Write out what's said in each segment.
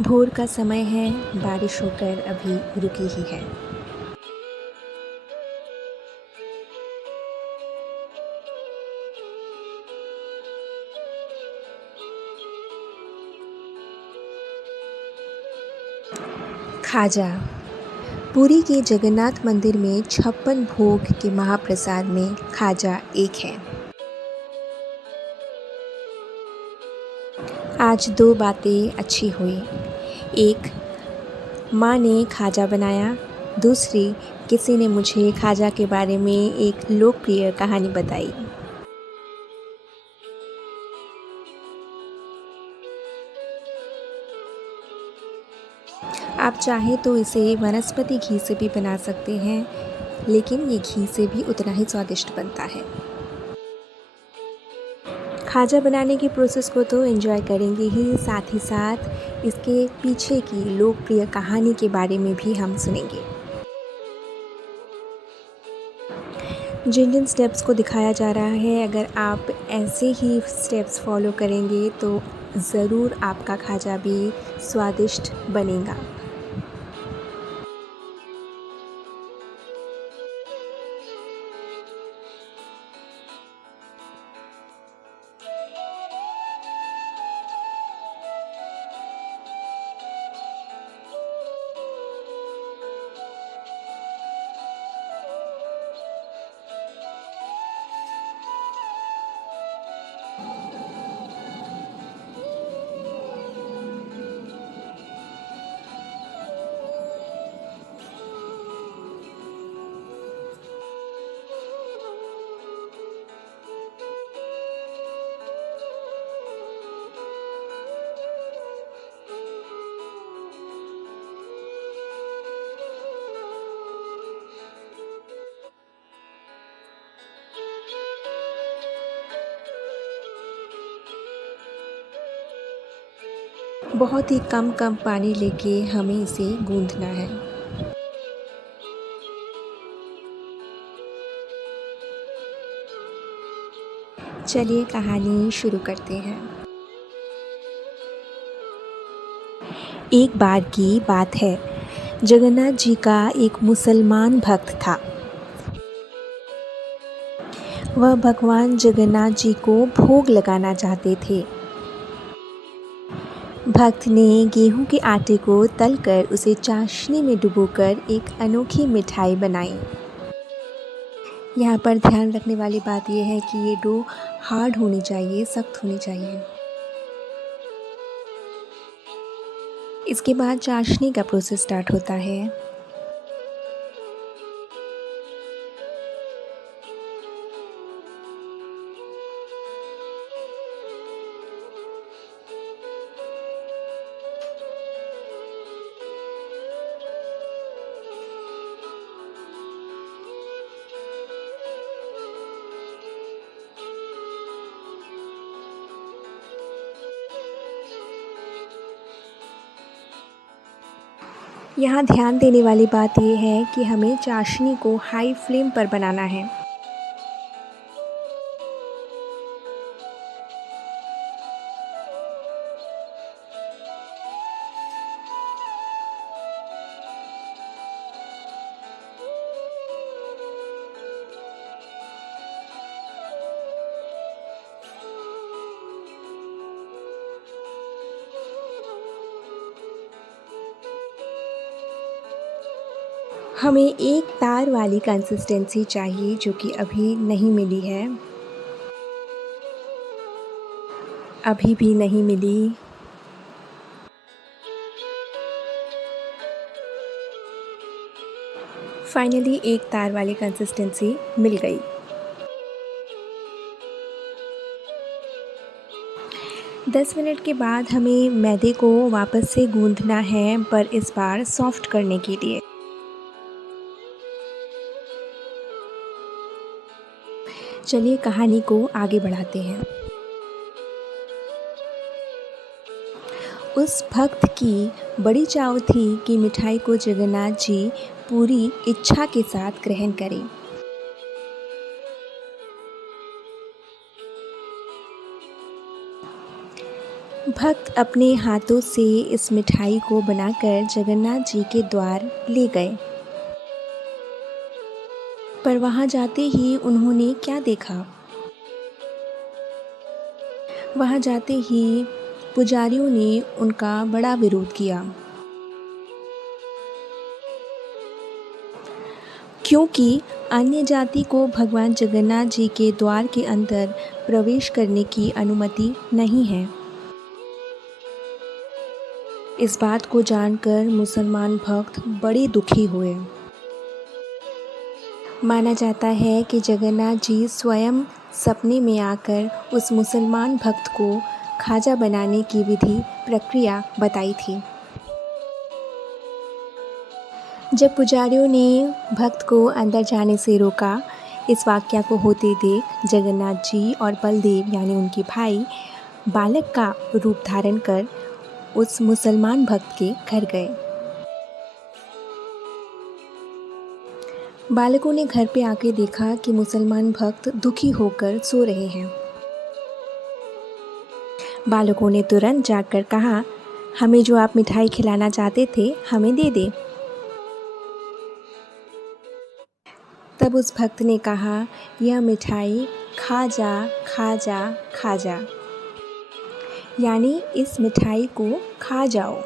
भोर का समय है, बारिश होकर अभी रुकी ही है। खाजा। पुरी के जगन्नाथ मंदिर में 56 भोग के महाप्रसाद में खाजा एक है। आज दो बातें अच्छी हुई। एक, माँ ने खाजा बनाया। दूसरी, किसी ने मुझे खाजा के बारे में एक लोकप्रिय कहानी बताई। आप चाहे तो इसे वनस्पति घी से भी बना सकते हैं, लेकिन ये घी से भी उतना ही स्वादिष्ट बनता है। खाजा बनाने की प्रोसेस को तो एंजॉय करेंगे ही, साथ ही साथ इसके पीछे की लोकप्रिय कहानी के बारे में भी हम सुनेंगे। जिन जिन स्टेप्स को दिखाया जा रहा है, अगर आप ऐसे ही स्टेप्स फॉलो करेंगे तो ज़रूर आपका खाजा भी स्वादिष्ट बनेगा। बहुत ही कम पानी लेके हमें इसे गूंथना है। चलिए कहानी शुरू करते हैं। एक बार की बात है, जगन्नाथ जी का एक मुसलमान भक्त था। वह भगवान जगन्नाथ जी को भोग लगाना चाहते थे। भक्त ने गेहूं के आटे को तलकर उसे चाशनी में डुबोकर एक अनोखी मिठाई बनाई। यहाँ पर ध्यान रखने वाली बात यह है कि ये डो हार्ड होनी चाहिए, सख्त होनी चाहिए। इसके बाद चाशनी का प्रोसेस स्टार्ट होता है। यहाँ ध्यान देने वाली बात यह है कि हमें चाशनी को हाई फ्लेम पर बनाना है। हमें एक तार वाली कंसिस्टेंसी चाहिए, जो कि अभी नहीं मिली है, अभी भी नहीं मिली। फाइनली एक तार वाली कंसिस्टेंसी मिल गई। दस मिनट के बाद हमें मैदे को वापस से गूंथना है, पर इस बार सॉफ्ट करने के लिए। चलिए कहानी को आगे बढ़ाते हैं। उस भक्त की बड़ी चाव थी कि मिठाई को जगन्नाथ जी पूरी इच्छा के साथ ग्रहण करें। भक्त अपने हाथों से इस मिठाई को बनाकर जगन्नाथ जी के द्वार ले गए। पर वहाँ जाते ही उन्होंने क्या देखा? वहाँ जाते ही पुजारियों ने उनका बड़ा विरोध किया, क्योंकि अन्य जाति को भगवान जगन्नाथ जी के द्वार के अंदर प्रवेश करने की अनुमति नहीं है। इस बात को जानकर मुसलमान भक्त बड़े दुखी हुए। माना जाता है कि जगन्नाथ जी स्वयं सपने में आकर उस मुसलमान भक्त को खाजा बनाने की विधि प्रक्रिया बताई थी। जब पुजारियों ने भक्त को अंदर जाने से रोका, इस वाकया को होते देख जगन्नाथ जी और बलदेव यानी उनके भाई बालक का रूप धारण कर उस मुसलमान भक्त के घर गए। बालकों ने घर पे आके देखा कि मुसलमान भक्त दुखी होकर सो रहे हैं। बालकों ने तुरंत जाकर कहा, हमें जो आप मिठाई खिलाना चाहते थे, हमें दे दे। तब उस भक्त ने कहा, यह मिठाई खा जा, खा जा, खा जा, यानी इस मिठाई को खा जाओ।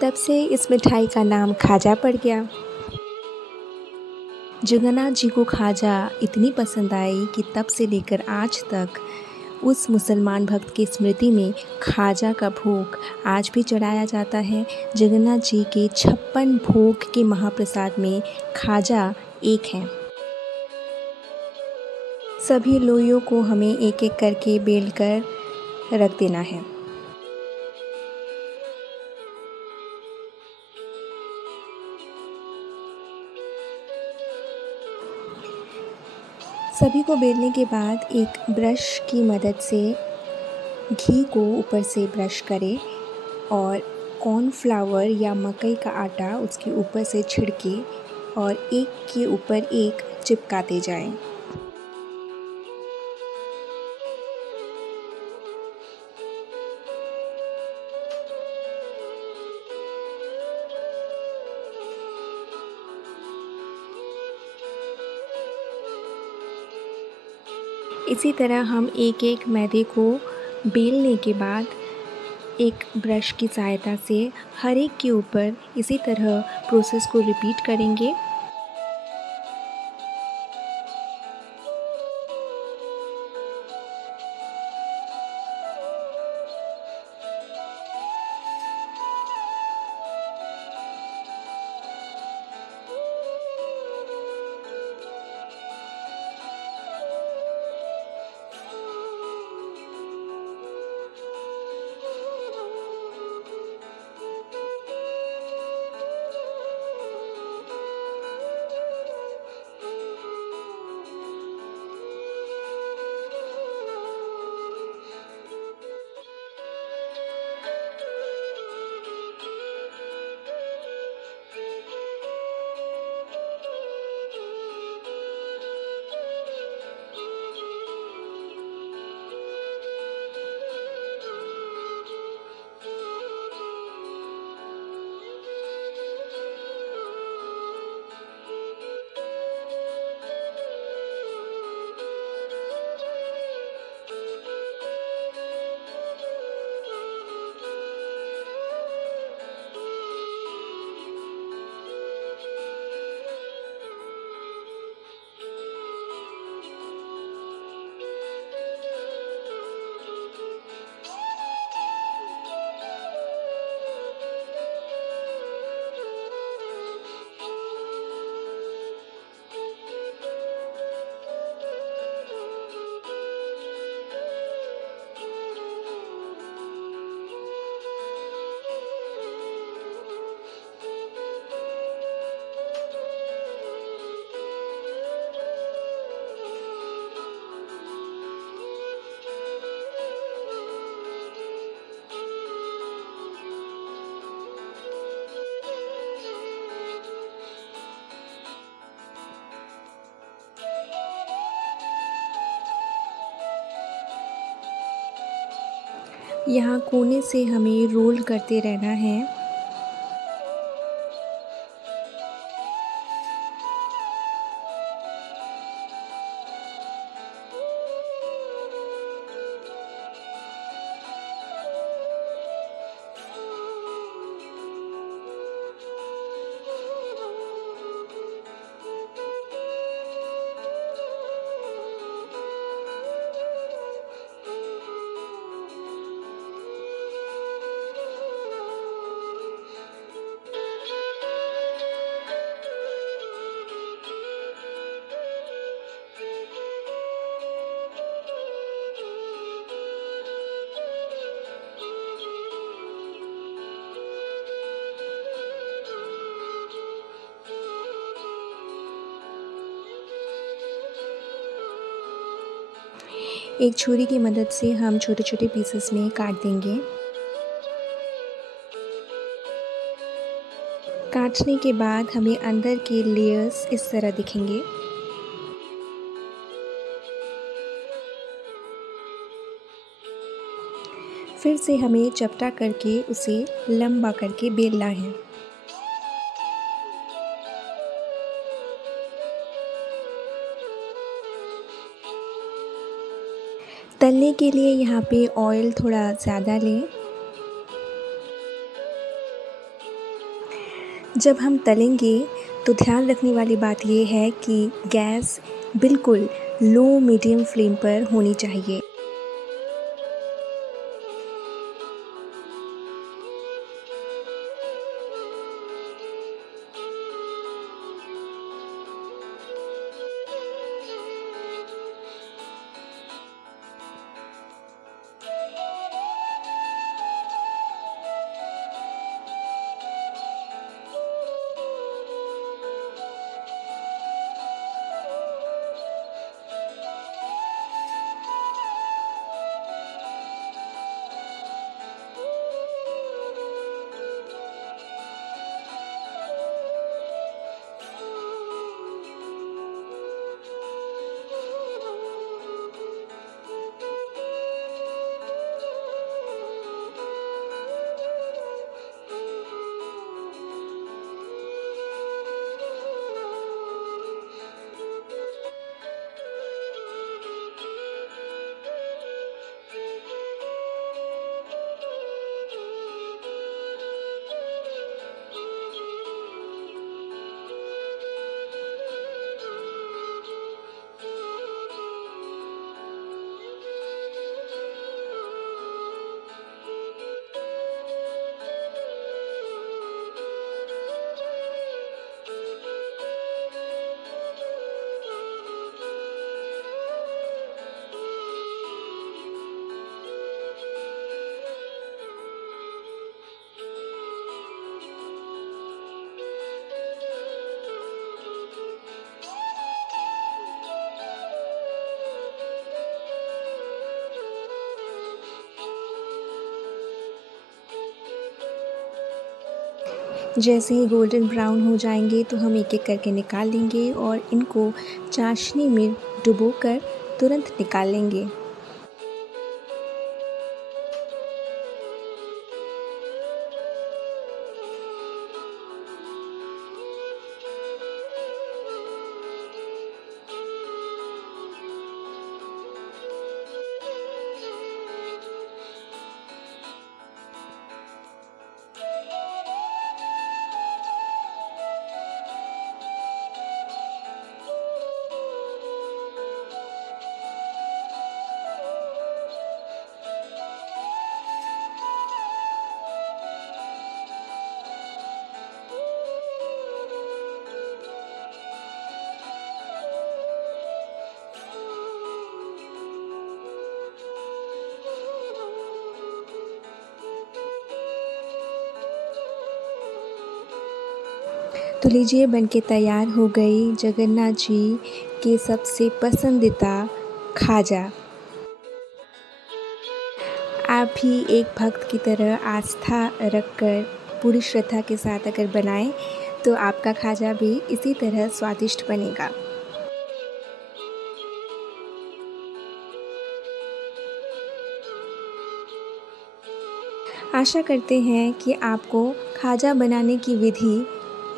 तब से इस मिठाई का नाम खाजा पड़ गया। जगन्नाथ जी को खाजा इतनी पसंद आई कि तब से लेकर आज तक उस मुसलमान भक्त की स्मृति में खाजा का भोग आज भी चढ़ाया जाता है। जगन्नाथ जी के 56 भोग के महाप्रसाद में खाजा एक है। सभी लोइयों को हमें एक एक करके बेल कर रख देना है। सभी को बेलने के बाद एक ब्रश की मदद से घी को ऊपर से ब्रश करें और कॉर्नफ्लावर या मकई का आटा उसके ऊपर से छिड़के और एक के ऊपर एक चिपकाते जाएं। इसी तरह हम एक एक मैदे को बेलने के बाद एक ब्रश की सहायता से हर एक के ऊपर इसी तरह प्रोसेस को रिपीट करेंगे। यहाँ कोने से हमें रोल करते रहना है। एक छुरी की मदद से हम छोटे छोटे पीसेस में काट देंगे। काटने के बाद हमें अंदर के लेयर्स इस तरह दिखेंगे। फिर से हमें चपटा करके उसे लंबा करके बेलना है। तलने के लिए यहाँ पे ऑयल थोड़ा ज़्यादा लें। जब हम तलेंगे तो ध्यान रखने वाली बात ये है कि गैस बिल्कुल लो मीडियम फ्लेम पर होनी चाहिए। जैसे ही गोल्डन ब्राउन हो जाएंगे तो हम एक एक करके निकाल लेंगे और इनको चाशनी में डुबोकर तुरंत निकाल लेंगे। तो लीजिए बनके तैयार हो गई जगन्नाथ जी के सबसे पसंदीदा खाजा। आप भी एक भक्त की तरह आस्था रखकर पूरी श्रद्धा के साथ अगर बनाएं तो आपका खाजा भी इसी तरह स्वादिष्ट बनेगा। आशा करते हैं कि आपको खाजा बनाने की विधि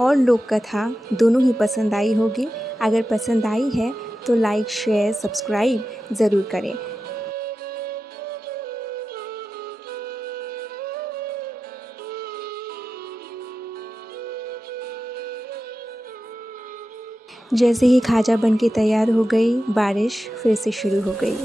और लोक कथा दोनों ही पसंद आई होगी। अगर पसंद आई है तो लाइक, शेयर, सब्सक्राइब ज़रूर करें। जैसे ही खाजा बनके तैयार हो गई, बारिश फिर से शुरू हो गई।